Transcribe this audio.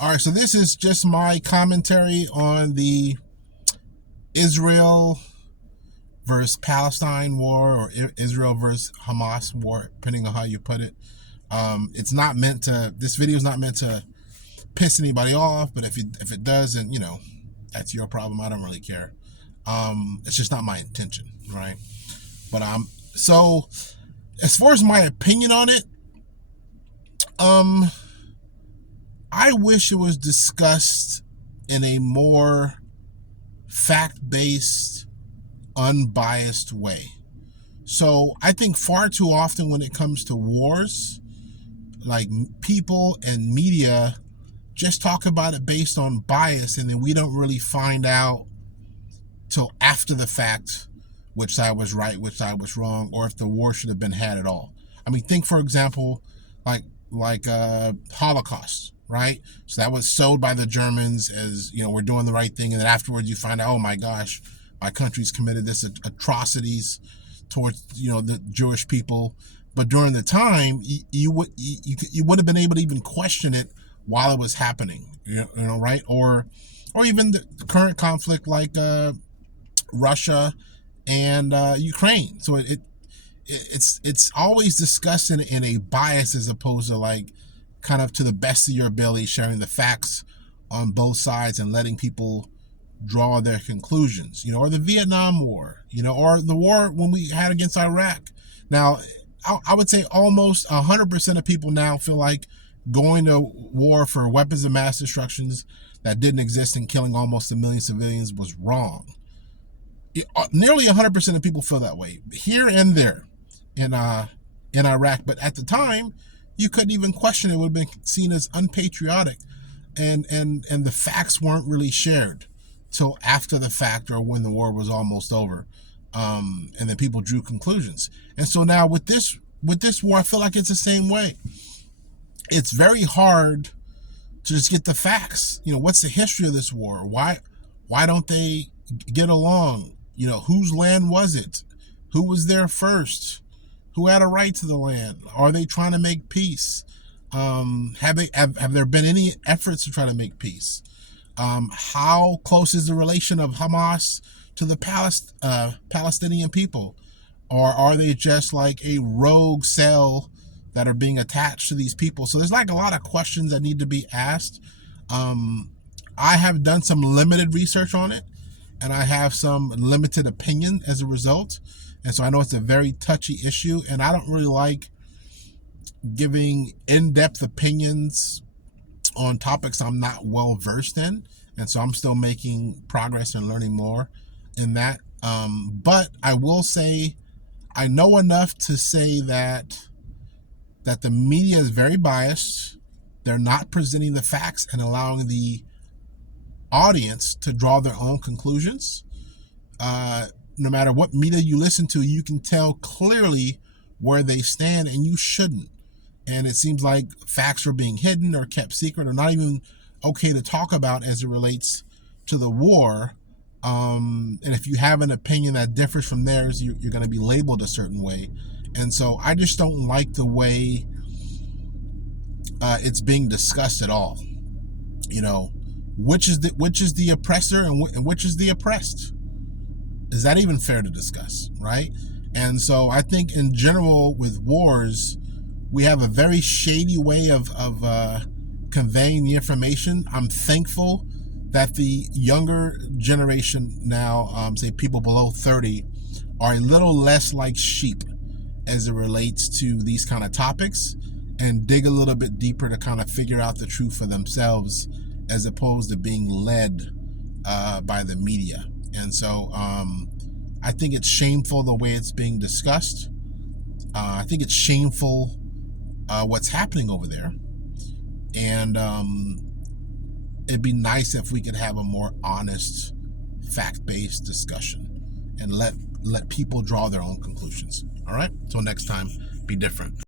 All right, so this is just my commentary on the Israel versus Palestine war, or Israel versus Hamas war, depending on how you put it. It's not meant to. This video is not meant to piss anybody off, but if it does, then that's your problem. I don't really care. It's just not my intention, right? But so as far as my opinion on it, I wish it was discussed in a more fact-based, unbiased way. So I think far too often when it comes to wars, like, people and media just talk about it based on bias, and then we don't really find out till after the fact which side was right, which side was wrong, or if the war should have been had at all. I mean, think, for example, like Holocaust, right? So that was sold by the Germans as, we're doing the right thing, and then afterwards you find out, oh my gosh, my country's committed this atrocities towards the Jewish people. But during the time, you would have been able to even question it while it was happening, right? Or even the current conflict, like Russia and Ukraine. So it's always discussed in a bias, as opposed to, like, kind of to the best of your ability, sharing the facts on both sides and letting people draw their conclusions, or the Vietnam War, or the war when we had against Iraq. Now, I would say almost 100% of people now feel like going to war for weapons of mass destructions that didn't exist and killing almost 1 million civilians was wrong. Nearly 100% of people feel that way, here and there in Iraq. But at the time, you couldn't even question it. It would have been seen as unpatriotic, and the facts weren't really shared till after the fact, or when the war was almost over, and then people drew conclusions. And so now with this war, I feel like it's the same way. It's very hard to just get the facts. What's the history of this war? Why don't they get along? Whose land was it? Who was there first? Who had a right to the land? Are they trying to make peace? Have there been any efforts to try to make peace? How close is the relation of Hamas to the Palestinian people? Or are they just like a rogue cell that are being attached to these people? So there's like a lot of questions that need to be asked. I have done some limited research on it, and I have some limited opinion as a result. And so I know it's a very touchy issue, and I don't really like giving in-depth opinions on topics I'm not well versed in. And so I'm still making progress and learning more in that. But I will say I know enough to say that the media is very biased. They're not presenting the facts and allowing the audience to draw their own conclusions. No matter what media you listen to, you can tell clearly where they stand, and you shouldn't. And it seems like facts are being hidden or kept secret, or not even okay to talk about as it relates to the war. And if you have an opinion that differs from theirs, you're going to be labeled a certain way. And so I just don't like the way it's being discussed at all. Which is the oppressor and which is the oppressed? Is that even fair to discuss, right? And so I think in general with wars, we have a very shady way of conveying the information. I'm thankful that the younger generation now, say people below 30, are a little less like sheep as it relates to these kind of topics, and dig a little bit deeper to kind of figure out the truth for themselves, as opposed to being led by the media. And so I think it's shameful the way it's being discussed. I think it's shameful what's happening over there. And it'd be nice if we could have a more honest, fact-based discussion and let people draw their own conclusions. All right? Till next time, be different.